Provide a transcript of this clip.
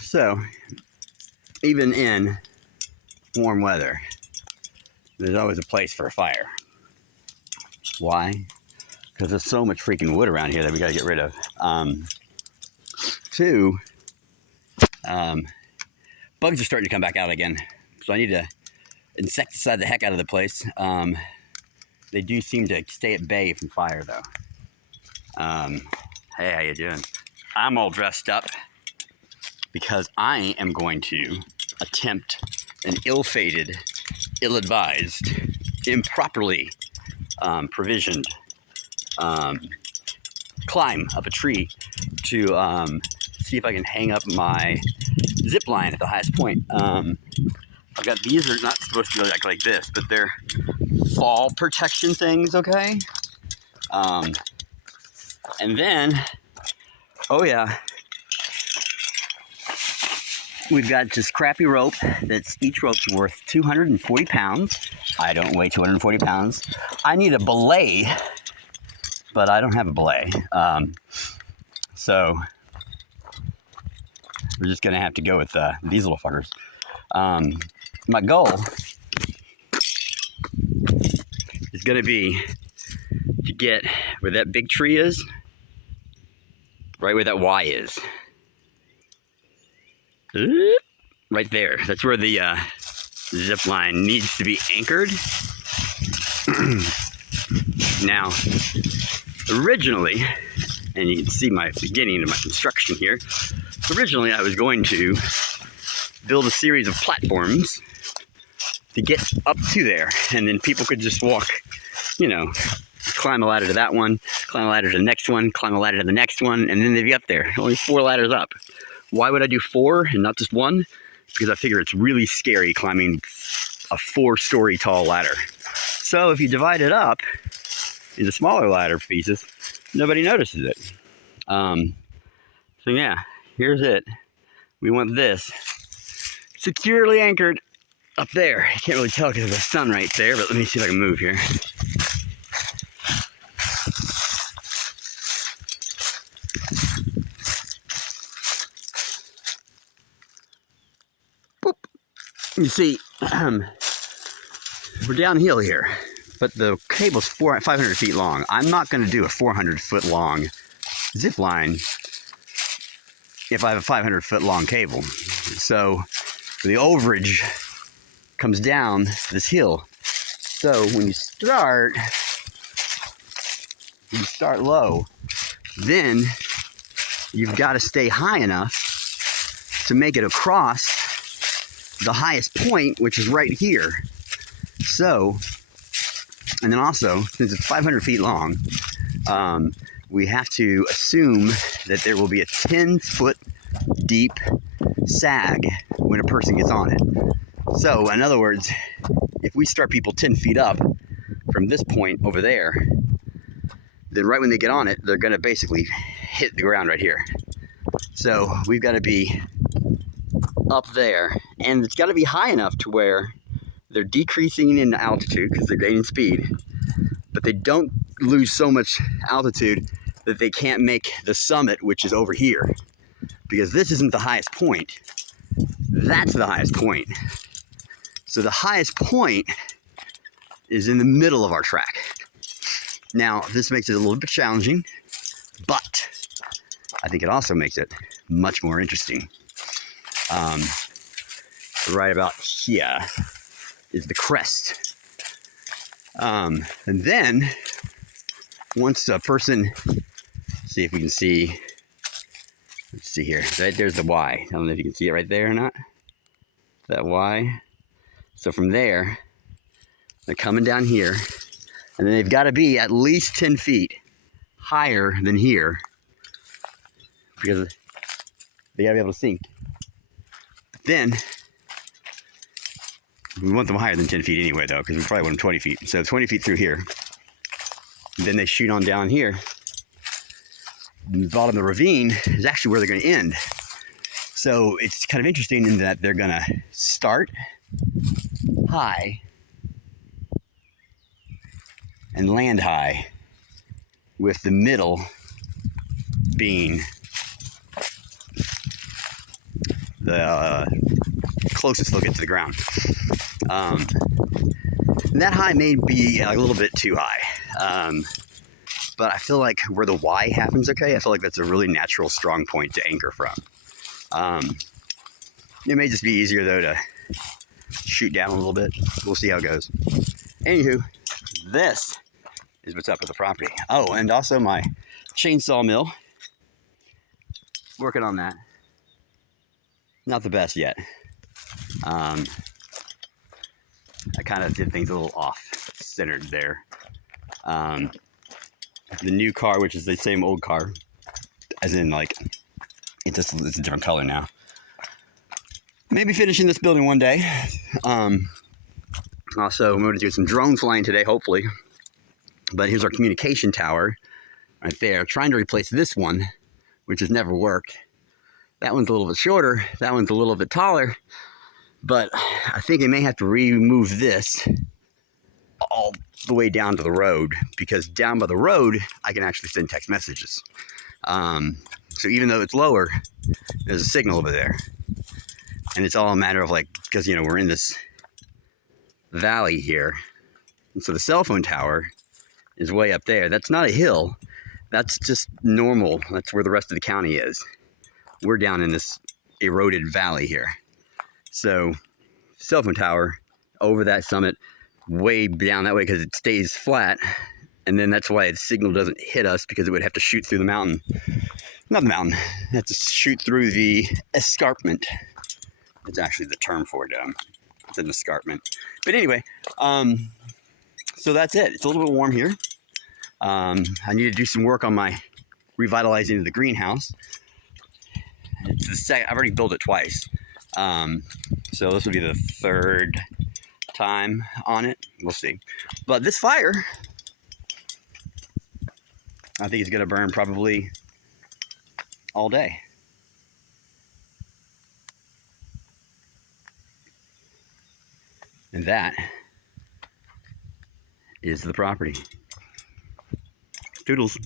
So, even in warm weather, there's always a place for a fire. Why? Because there's so much freaking wood around here that we got to get rid of. Two, bugs are starting to come back out again, so I need to insecticide the heck out of the place. They do seem to stay at bay from fire, though. Hey, how you doing? I'm all dressed up because I am going to attempt an ill-fated, ill-advised, improperly provisioned climb up a tree to see if I can hang up my zip line at the highest point. I've got, these are not supposed to be like this, but they're fall protection things, okay? And then, oh yeah, we've got this crappy rope that's, each rope's worth 240 pounds. I don't weigh 240 pounds. I need a belay, but I don't have a belay. So we're just gonna have to go with these little fuckers. My goal is gonna be to get where that big tree is, right where that Y is. Right there. That's where the zip line needs to be anchored. Now, originally, and you can see my beginning of my construction here, originally I was going to build a series of platforms to get up to there, and then people could just walk, you know, climb a ladder to that one, climb a ladder to the next one, climb a ladder to the next one, and then they'd be up there. Only 4 ladders up. Why would I do 4 and not just 1? Because I figure it's really scary climbing a 4-story tall ladder. So if you divide it up into smaller ladder pieces, nobody notices it. So yeah, here's it. We want this securely anchored up there. You can't really tell because of the sun right there, but let me see if I can move here. Boop. You see, we're downhill here, but the cable's 500 feet long. I'm not going to do a 400-foot long zip line if I have a 500-foot long cable. So the overage comes down this hill. So when you start low, then you've got to stay high enough to make it across the highest point, which is right here. So, and then also, since it's 500 feet long, we have to assume that there will be a 10-foot deep sag when a person gets on it. So, in other words, if we start people 10 feet up from this point over there, then right when they get on it, they're going to basically hit the ground right here. So, we've got to be up there, and it's got to be high enough to where they're decreasing in altitude because they're gaining speed, but they don't lose so much altitude that they can't make the summit, which is over here, because this isn't the highest point. That's the highest point. So the highest point is in the middle of our track. Now, this makes it a little bit challenging, but I think it also makes it much more interesting. Right about here is the crest. And then, once a person, see if we can see, let's see here, right there's the Y. I don't know if you can see it right there or not. That Y. So from there, they're coming down here, and then they've got to be at least 10 feet higher than here, because they got to be able to sink. Then, we want them higher than 10 feet anyway, though, because we probably want them 20 feet. So 20 feet through here. Then they shoot on down here. The bottom of the ravine is actually where they're going to end. So it's kind of interesting in that they're going to start high and land high, with the middle being closest they'll get to the ground. That high may be a little bit too high. But I feel like where the Y happens, okay, I feel like that's a really natural strong point to anchor from. It may just be easier, though, to shoot down a little bit. We'll see how it goes. Anywho, this is what's up with the property. Oh, and also my chainsaw mill. Working on that. Not the best yet. I kind of did things a little off-centered there. The new car, which is the same old car, as in like, it's a different color now. Maybe finishing this building one day. Also, I'm going to do some drone flying today, hopefully. But here's our communication tower right there. Trying to replace this one, which has never worked. That one's a little bit shorter. That one's a little bit taller. But I think I may have to remove this all the way down to the road, because down by the road, I can actually send text messages. So even though it's lower, there's a signal over there. And it's all a matter of like, because, we're in this valley here. And so the cell phone tower is way up there. That's not a hill. That's just normal. That's where the rest of the county is. We're down in this eroded valley here. So cell phone tower over that summit, way down that way, because it stays flat. And then that's why the signal doesn't hit us, because it would have to shoot through the mountain. Not the mountain. It has to shoot through the escarpment. It's actually the term for it. It's an escarpment. But anyway, so that's it. It's a little bit warm here. I need to do some work on my revitalizing the greenhouse. It's the second. I've already built it twice. So this will be the third time on it. We'll see. But this fire, I think it's going to burn probably all day. And that is the property. Toodles.